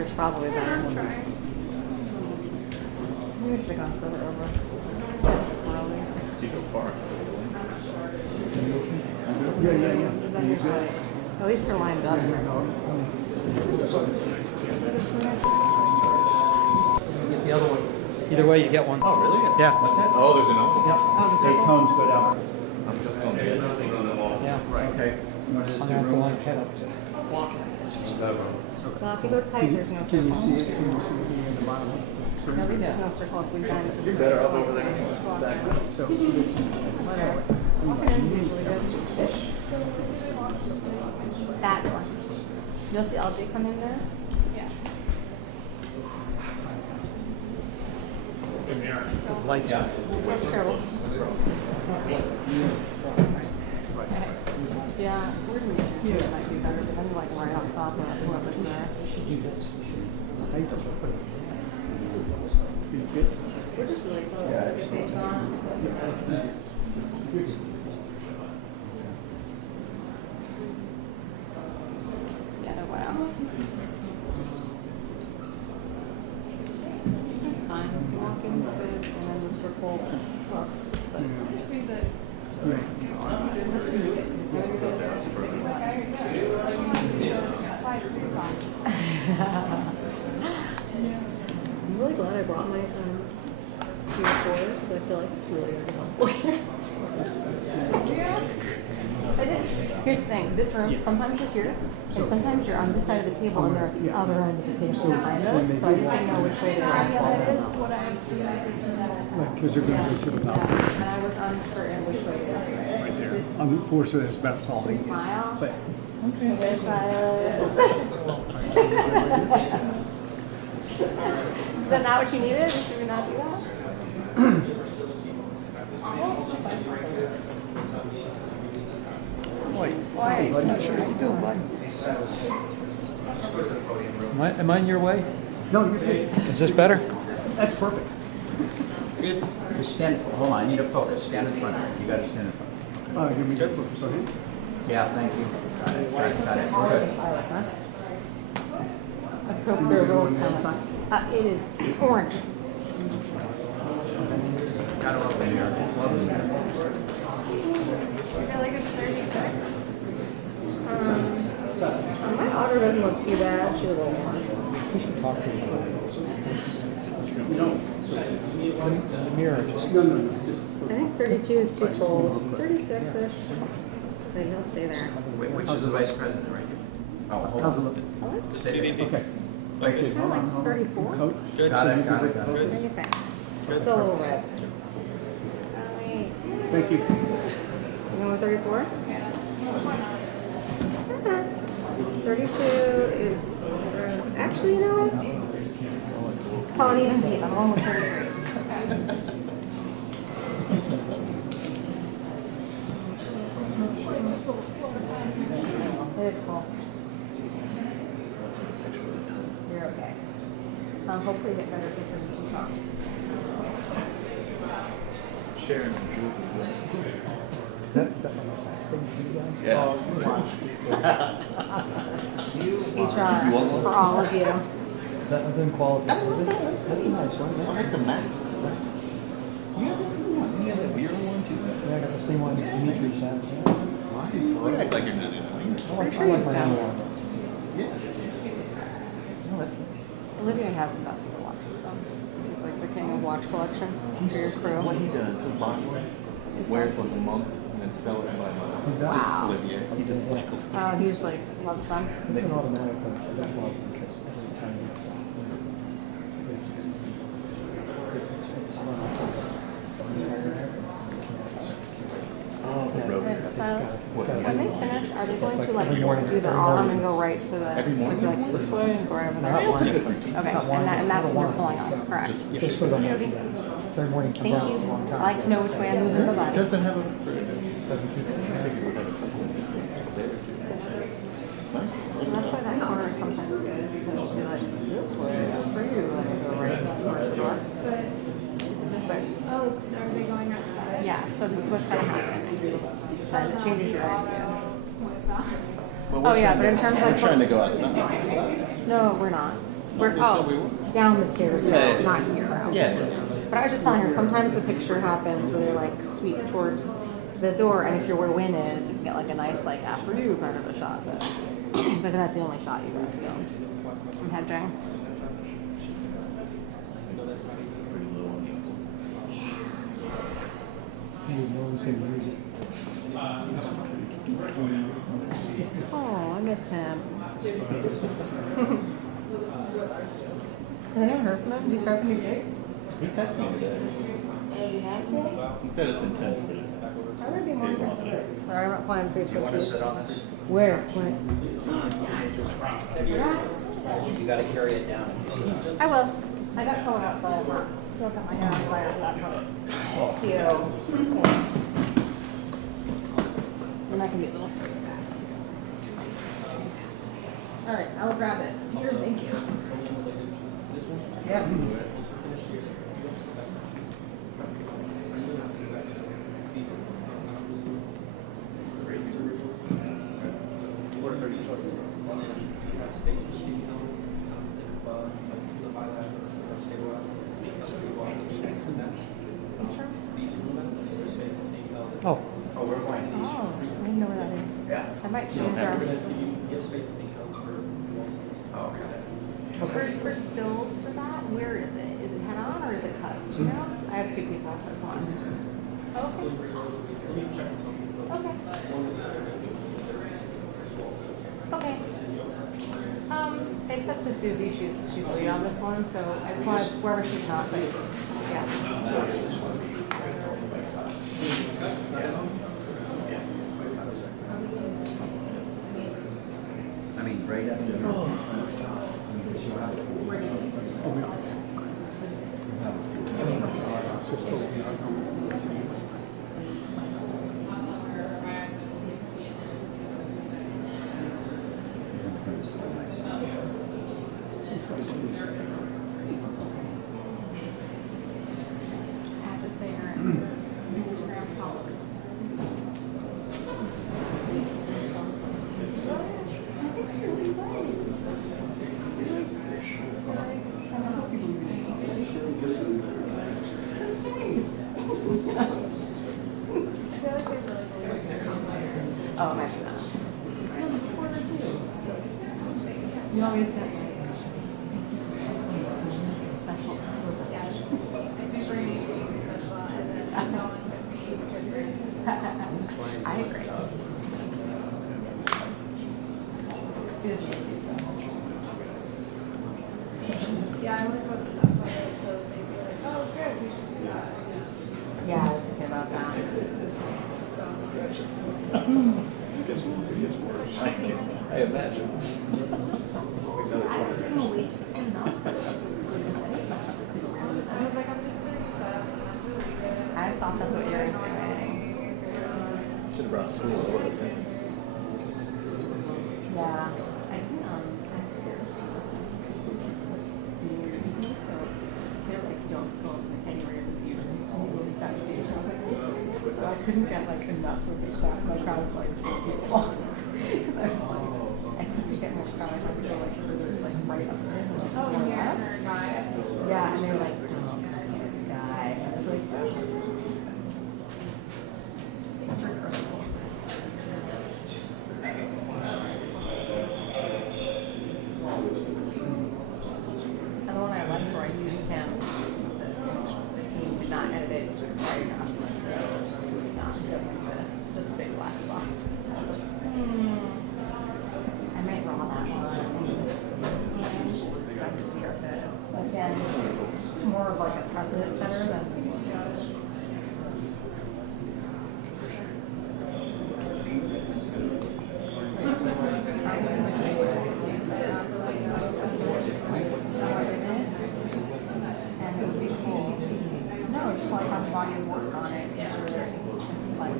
here is probably better. I'm trying. Maybe we should have gone further over. It's so squirrely. You go far. At least they're lined up. The other one. Either way, you get one. Oh, really? Yeah. What's that? Oh, there's an open. Yep. Oh, the The table? tones go down. I'm just on the edge. Yeah. Right. Okay. I'm gonna have to line head up. Well, if you go tight, there's no circle. Can you see it? Can you see it in the bottom of the screen? No, there's no circle if we find it. You're better up over there. Stacked up. So this Whatever. Walking in is usually good. That door. You'll see LJ come in there. Yes. the lights on. Sure. Yeah, we're gonna make it might be better, but I'm like right on top of whoever's there. We're just really close. Yeah, Everything's on. Yeah, wow. It's fine. Walking's good, and then the circle sucks. But I just need the. I'm really glad I brought my PS4 because I feel like it's really good to help lawyers. I did. Here's the thing, this room, sometimes you're here, and sometimes you're on this side of the table and they're at the other end of the table behind us, so I just didn't know which way they were. Yeah, that is what I'm seeing. Because they're going to go to the top. Yeah, and I was uncertain which way they were. Unfortunately, that's about all they Smile. But There's silence. Is that not what you needed? Should we not do that? Hey, I'm not sure what you're doing, bud. Am I in your way? No, you're good. Is this better? That's perfect. Good. Just stand, hold on, I need a focus. Stand in front of me. You gotta stand in front. Give me good focus on him. Yeah, thank you. Got it, got it, got it. We're good. Let's hope they're those it is orange. Got it up in here. It's lovely here. I feel like it's 36. My otter doesn't look too bad. She's a little more. We should talk to you. The mirror just. I think 32 is too cold. 36-ish. Then he'll stay there. Wait, which is the vice president right here? Oh, hold How's it on. looking? I like Stay there. Okay. it's kind of like 34. Got it, got it, got What it. do you think? Still a little red. Thank you. You going with 34? Yeah. 32 is actually, you know what? Call it even tape. I'm going with 33. It is cool. You're okay. Hopefully get better pictures of you talk. Sharon and Julie. Is that like a sex thing for you guys? Yeah. HR for all of you. Is that within qualification? Is it? That's a nice one. I like the Mac. You have a blue one. You have a weird one too. Yeah, I got the same one Dimitri's has. You act like you're not in it. I like my own one. Yeah. No, that's Olivia has the best for watches though. He's like the king of watch collection for your crew. What he does, he'll buy one, wear it for a month, and then sell it by month. Wow. Just Olivier. He just cycles through. He just like loves them. It's an automatic one. I don't love them because every time Oh, the road. When they finish, are they going to like do the arm and go right to the Every morning. like this way and go right over there? Not one. Okay, and that's what you're pulling on, correct? Just for the third morning. Thank you. I like to know which way I'm moving the It body. doesn't have a. So that's why that corner is sometimes good because you're like this way for you, like go right towards the door. But Oh, are they going outside? yeah, so this is what's gonna happen. And you just decide to change your idea. Oh my God. Oh yeah, but in terms of We're trying to go outside. no, we're not. We're down the stairs now, Yeah. not here. Yeah. But I was just telling her, sometimes the picture happens where they like sweep towards the door, and if you're where Win is, you can get like a nice like after you part of the shot. But but that's the only shot you got. So I'm hedging. Oh, I miss him. Has anyone heard from him? Did he start the new gig? He texted me today. He said it's intense. I would be more interested in this. Sorry, I'm not flying Facebook. You want to sit on this? Where? You got to carry it down. I will. I got someone outside. Don't cut my hair on fire for that one. Thank you. And I can be a little further back. All right, I'll grab it. Here, thank you. Yeah. Oh, Oh, we're going to these. Oh, I didn't know where that is. Yeah. I might change our. Oh, okay. For stills for that, where is it? Is it head on or is it cuts? Do you know? I have two people, so it's one. Okay. Okay. It's up to Susie. She's lead on this one, so I just want to, wherever she's not, but yeah. I mean, right after. I have to say her Instagram followers. Oh, I'm actually not. You always get like special. Yes. I do bring anything special and then I'm going to I agree. It is really cute. Yeah, I only posted that photo, so they'd be like, oh, good, we should do that. Yeah, I was thinking about that. I imagine. Just a little stressful. I couldn't wait to know. I was like, I'm just going to set up and that's really good. I thought that's what you were doing. Should have brought some of those. Yeah. I'm scared of suicide. So they're like, don't go anywhere in the future. We'll just have to see each other. So I couldn't get like enough of the shot. My crowd was like 4 people. Because I was like, I need to get more crowd. I have to go like further, like right up to him. Like, Oh, more yeah, up. her guy. Yeah, and they were like, oh, guy. And I was like, it's regrettable. And the one I left for, I used him. The team did not edit it right enough, so it doesn't exist. Just a big black spot. I was like, I might draw that one. Sucks to be archived. Again, more of like a precedent setter than. And it would be cool. No, just like have body of work on it. Like,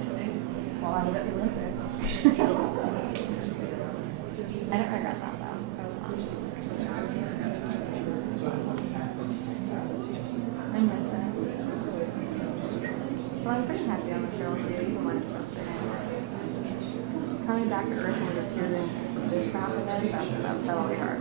while I was at the Olympics. I don't regret that though. That was fun. I miss it. Well, I'm pretty happy on the trail too, even when it's frustrating. Coming back to Earth and just doing this crap again, that'll be hard.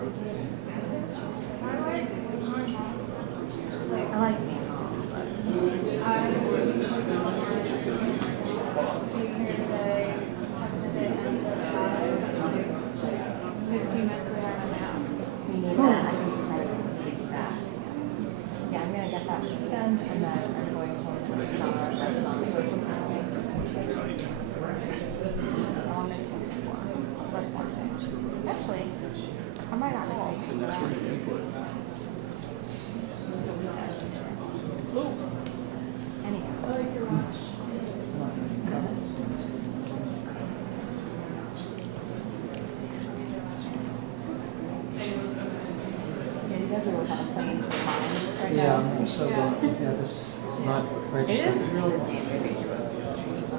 Yeah, I'm also, yeah, this is not It registered. is really dangerous.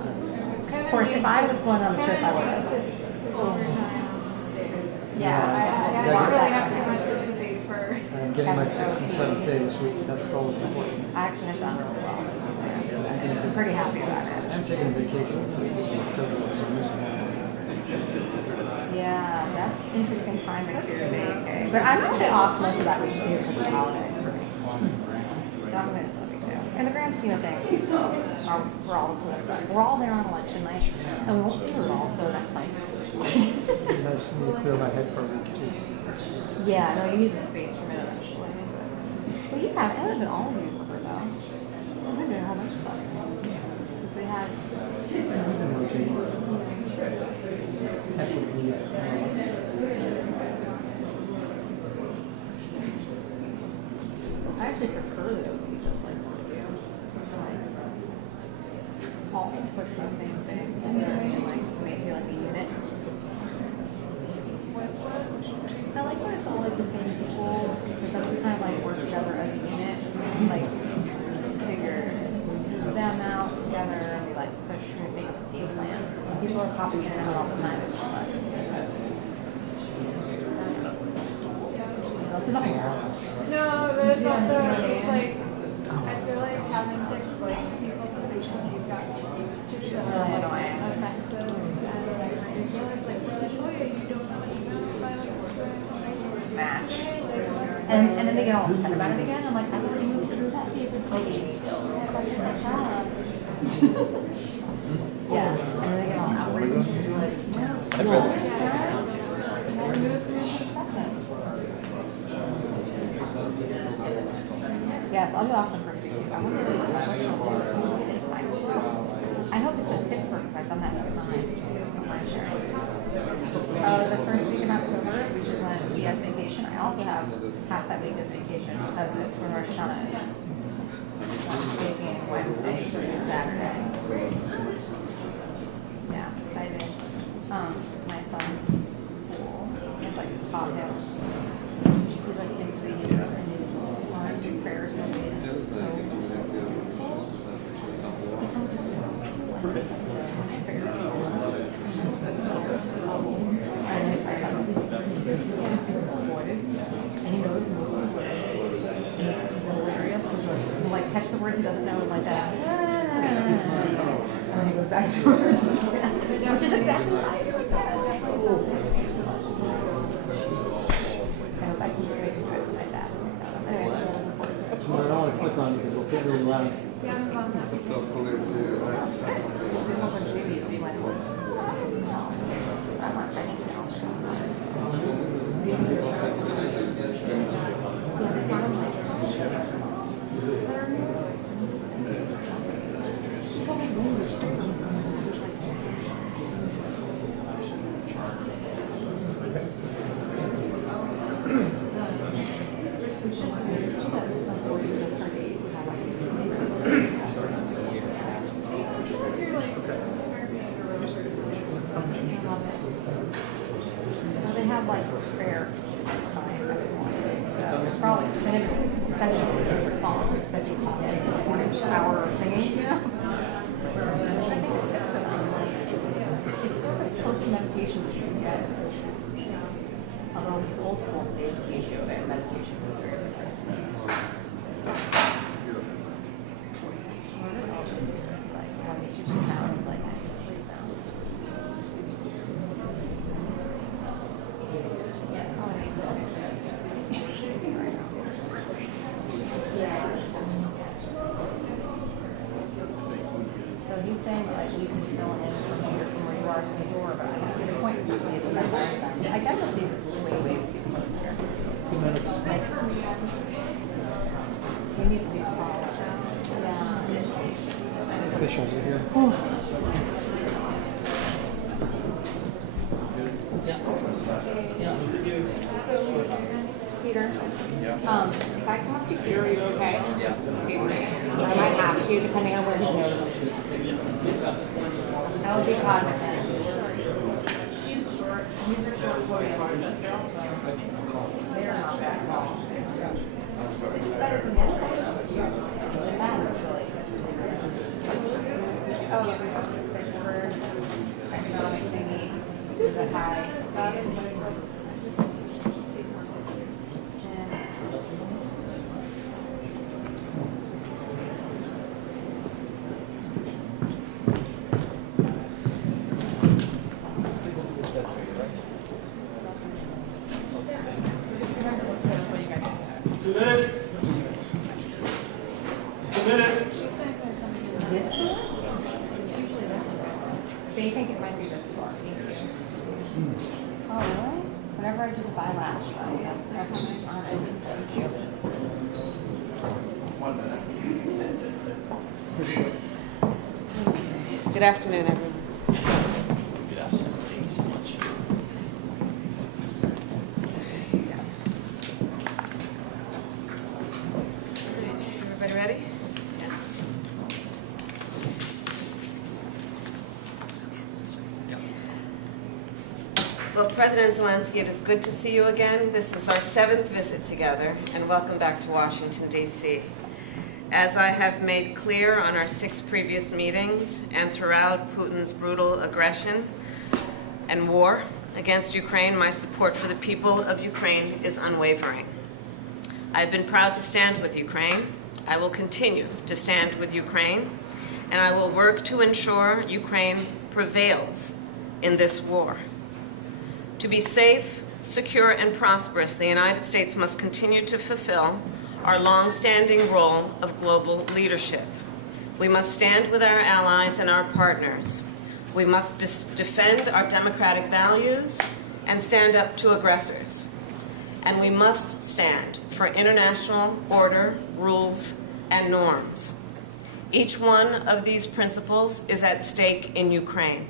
Of course, if I was going on the trip, I would have. I don't really have too much sympathy for. I'm getting my 6th and 7th day this week. That's all it's important. I actually have done really well. I'm pretty happy about it. I'm taking vacation. Yeah, that's interesting timing for your vacay. But I'm actually off most of that week too because of the holiday. So I'm going to something too. In the grand scheme of things, we're all cool stuff. We're all there on election night, and we won't see her all, so that's nice. It's nice for me to clear my head for a week too. Yeah, no, you need the space from it eventually. Well, you have been all of you for her though. I've been doing a whole bunch of stuff. Because they had. I actually prefer that it would be just like one of you. So like, all push for the same thing. And like, maybe like a unit. I like when it's all like the same people, because then we kind of like work together as a unit, like figure them out together, and we like push and make a game plan. People are popping in and out all the time. It's less. There's nothing wrong. No, but it's also, it's like, I feel like having to explain to people the things that you've got used to It's really annoying. offensive and like ridiculous. Like, they're like, oh yeah, you don't know anything about it. Match. And then they get all upset about it again. I'm like, I've already moved through that phase of coding. It's like my job. Yeah. And then they get all outraged. And like, I'd rather. Yes, I'll be off the first week too. I wonder if I hope it's just Pittsburgh because I've done that many times. The first week in October, which is when he has vacation. I also have half that week as vacation because it's when Rosh Hashanah is. Taking Wednesday through Saturday. Yeah, excited. My son's school is like taught him. He's like into the year and he's learning to do prayers and things. So he comes from school and he's like prayers. I know my son. And he knows most of his words. And he's hilarious. He'll like catch the words he doesn't know like that. And then he goes back to words. Which is exactly what I do with that. I hope I can do it like that. Anyway, That's what I don't want to click on because it'll get really loud. Yeah, I'm on that. I'm not checking it out. They have like prayer time every morning, so it's probably, and it's essentially a different song that you taught in the morning shower or singing, you know? Which I think is good for them. It's sort of as close to meditation as you can get. Although these old school meditation is very nice. Like, how many teachers now, it's like, I need to sleep now. So he's saying that like, you can fill in from here from where you are to the door, but I see the point is that we have to measure them. I guess if they was way too close here. 2 minutes. Like, we need to be tall. Yeah. Officials are here. Peter? Yeah. If I come up to here, are you okay? Yeah. Okay, great. I might have to, depending on where his nose is. I will be cognizant. She's short. These are short for me. They're not that tall. This is better than yesterday. It's bad, really. Oh, it's for economic thingy. The high stuff. This one? It's usually that one. They think it might be this far. Oh, really? Whenever I do the buy last year, I they're coming on it. Thank you. Good afternoon, everyone. Good afternoon. Thank you so much. Everybody ready? Well, President Zelensky, it is good to see you again. This is our 7th visit together, and welcome back to Washington, D.C. As I have made clear on our 6 previous meetings and throughout Putin's brutal aggression and war against Ukraine, my support for the people of Ukraine is unwavering. I have been proud to stand with Ukraine. I will continue to stand with Ukraine, and I will work to ensure Ukraine prevails in this war. To be safe, secure, and prosperous, the United States must continue to fulfill our long-standing role of global leadership. We must stand with our allies and our partners. We must defend our democratic values and stand up to aggressors. And we must stand for international order, rules, and norms. Each one of these principles is at stake in Ukraine.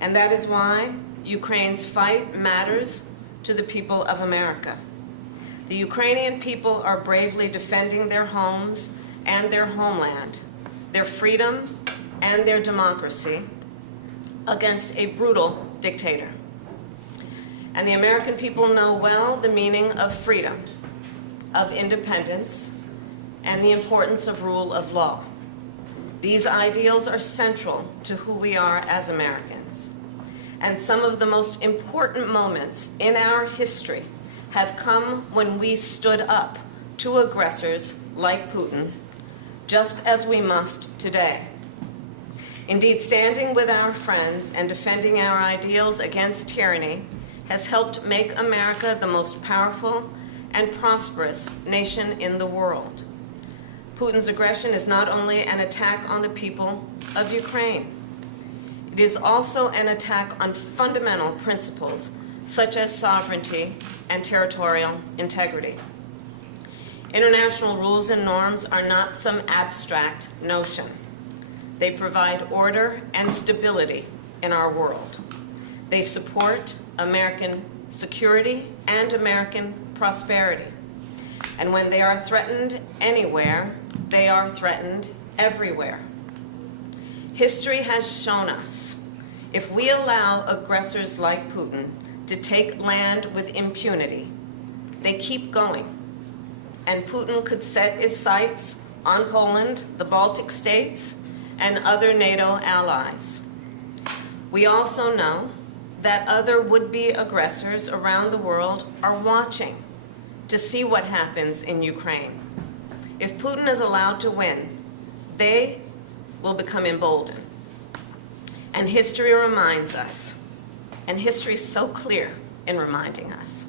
And that is why Ukraine's fight matters to the people of America. The Ukrainian people are bravely defending their homes and their homeland, their freedom and their democracy against a brutal dictator. And the American people know well the meaning of freedom, of independence, and the importance of rule of law. These ideals are central to who we are as Americans. And some of the most important moments in our history have come when we stood up to aggressors like Putin, just as we must today. Indeed, standing with our friends and defending our ideals against tyranny has helped make America the most powerful and prosperous nation in the world. Putin's aggression is not only an attack on the people of Ukraine, it is also an attack on fundamental principles such as sovereignty and territorial integrity. International rules and norms are not some abstract notion. They provide order and stability in our world. They support American security and American prosperity. And when they are threatened anywhere, they are threatened everywhere. History has shown us if we allow aggressors like Putin to take land with impunity, they keep going. And Putin could set his sights on Poland, the Baltic states, and other NATO allies. We also know that other would-be aggressors around the world are watching to see what happens in Ukraine. If Putin is allowed to win, they will become emboldened. And history reminds us, and history is so clear in reminding us,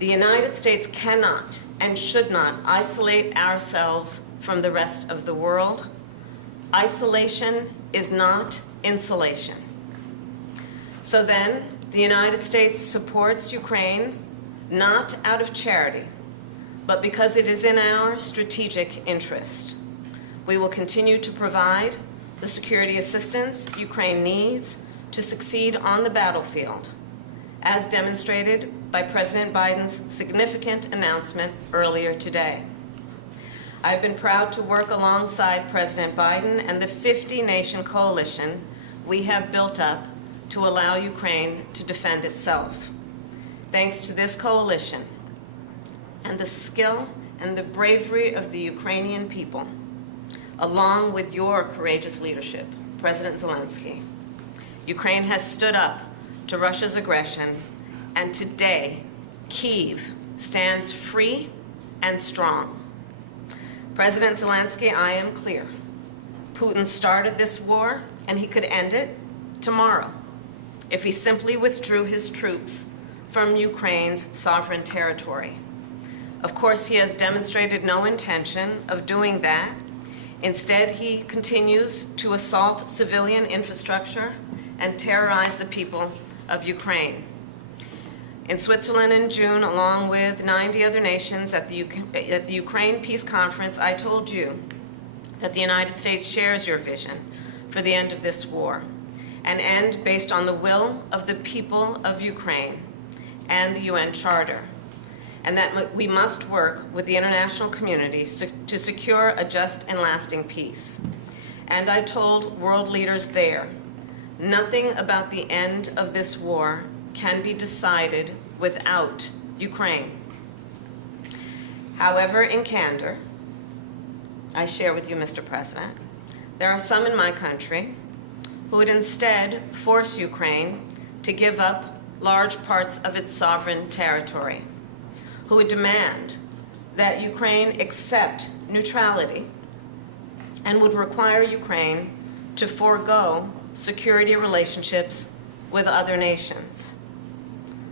the United States cannot and should not isolate ourselves from the rest of the world. Isolation is not insulation. So then, the United States supports Ukraine not out of charity, but because it is in our strategic interest. We will continue to provide the security assistance Ukraine needs to succeed on the battlefield, as demonstrated by President Biden's significant announcement earlier today. I've been proud to work alongside President Biden and the 50-nation coalition we have built up to allow Ukraine to defend itself. Thanks to this coalition and the skill and the bravery of the Ukrainian people, along with your courageous leadership, President Zelensky, Ukraine has stood up to Russia's aggression, and today, Kyiv stands free and strong. President Zelensky, I am clear. Putin started this war, and he could end it tomorrow if he simply withdrew his troops from Ukraine's sovereign territory. Of course, he has demonstrated no intention of doing that. Instead, he continues to assault civilian infrastructure and terrorize the people of Ukraine. In Switzerland in June, along with 90 other nations at the Ukraine Peace Conference, I told you that the United States shares your vision for the end of this war, an end based on the will of the people of Ukraine and the UN Charter, and that we must work with the international community to secure a just and lasting peace. And I told world leaders there, nothing about the end of this war can be decided without Ukraine. However, in candor, I share with you, Mr. President, there are some in my country who would instead force Ukraine to give up large parts of its sovereign territory, who would demand that Ukraine accept neutrality and would require Ukraine to forego security relationships with other nations.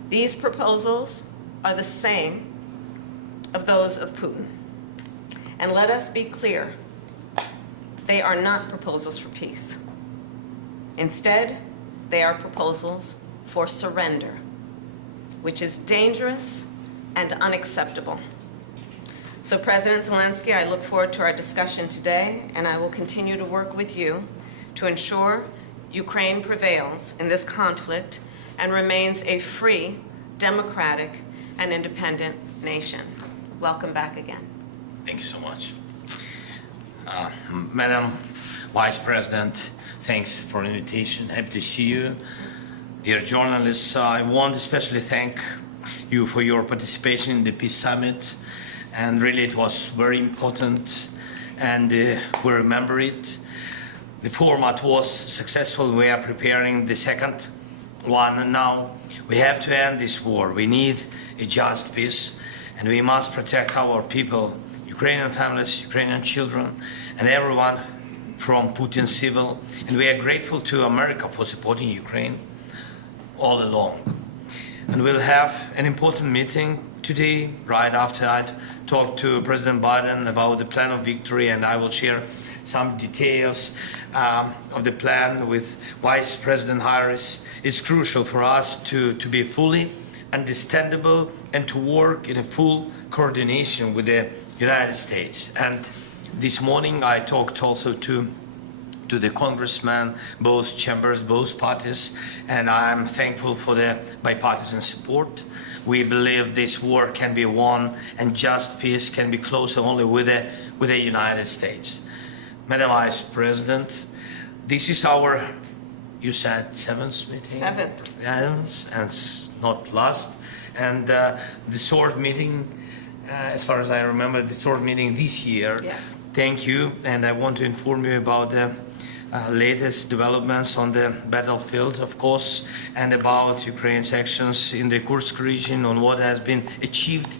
These proposals are the same of those of Putin. And let us be clear, they are not proposals for peace. Instead, they are proposals for surrender, which is dangerous and unacceptable. So, President Zelensky, I look forward to our discussion today, and I will continue to work with you to ensure Ukraine prevails in this conflict and remains a free, democratic, and independent nation. Welcome back again. Thank you so much. Madam Vice President, thanks for the invitation. Happy to see you. Dear journalists, I want to especially thank you for your participation in the Peace Summit. And really it was very important, and we remember it. The format was successful. We are preparing the second one, and now we have to end this war. We need a just peace, and we must protect our people, Ukrainian families, Ukrainian children, and everyone from Putin's civil. And we are grateful to America for supporting Ukraine all along. And we'll have an important meeting today, right after I talk to President Biden about the plan of victory, and I will share some details of the plan with Vice President Harris. It's crucial for us to be fully understandable and to work in a full coordination with the United States. And this morning I talked also to the congressmen, both chambers, both parties, and I'm thankful for the bipartisan support. We believe this war can be won and just peace can be closer only with the United States. Madam Vice President, this is our, you said, seventh meeting? Seventh. Yes, and not last. And the third meeting, as far as I remember, the third meeting this year. Yes. Thank you, and I want to inform you about the latest developments on the battlefield, of course, and about Ukraine's actions in the Kursk region, on what has been achieved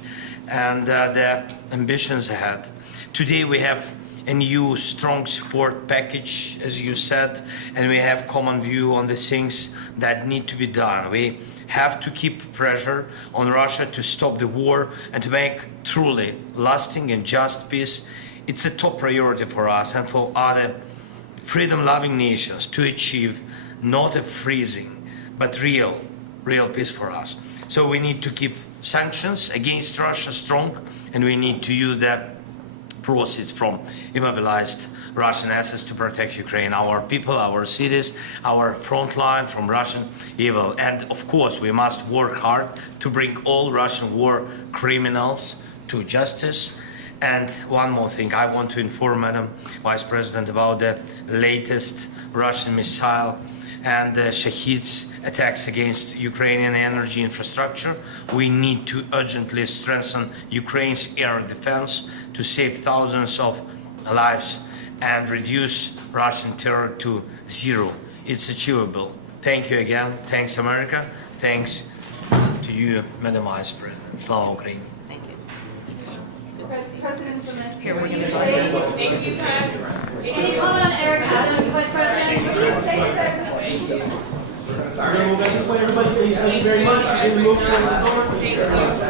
and the ambitions ahead. Today we have a new strong support package, as you said, and we have common view on the things that need to be done. We have to keep pressure on Russia to stop the war and to make truly lasting and just peace. It's a top priority for us and for other freedom-loving nations to achieve not a freezing, but real peace for us. So we need to keep sanctions against Russia strong, and we need to use the proceeds from immobilized Russian assets to protect Ukraine, our people, our cities, our front line from Russian evil. And of course, we must work hard to bring all Russian war criminals to justice. And one more thing, I want to inform Madam Vice President about the latest Russian missile and the Shahid's attacks against Ukrainian energy infrastructure. We need to urgently strengthen Ukraine's air defense to save thousands of lives and reduce Russian terror to zero. It's achievable. Thank you again. Thanks, America. Thanks to you, Madam Vice President. Slava Ukraini. Thank you. President Zelensky. Here, we're gonna Thank you, guys. Can you call on Eric Adams, Vice President? Please say that. Sorry, we'll get this way, everybody. Please, thank you very much. Please move towards the door. Thank you.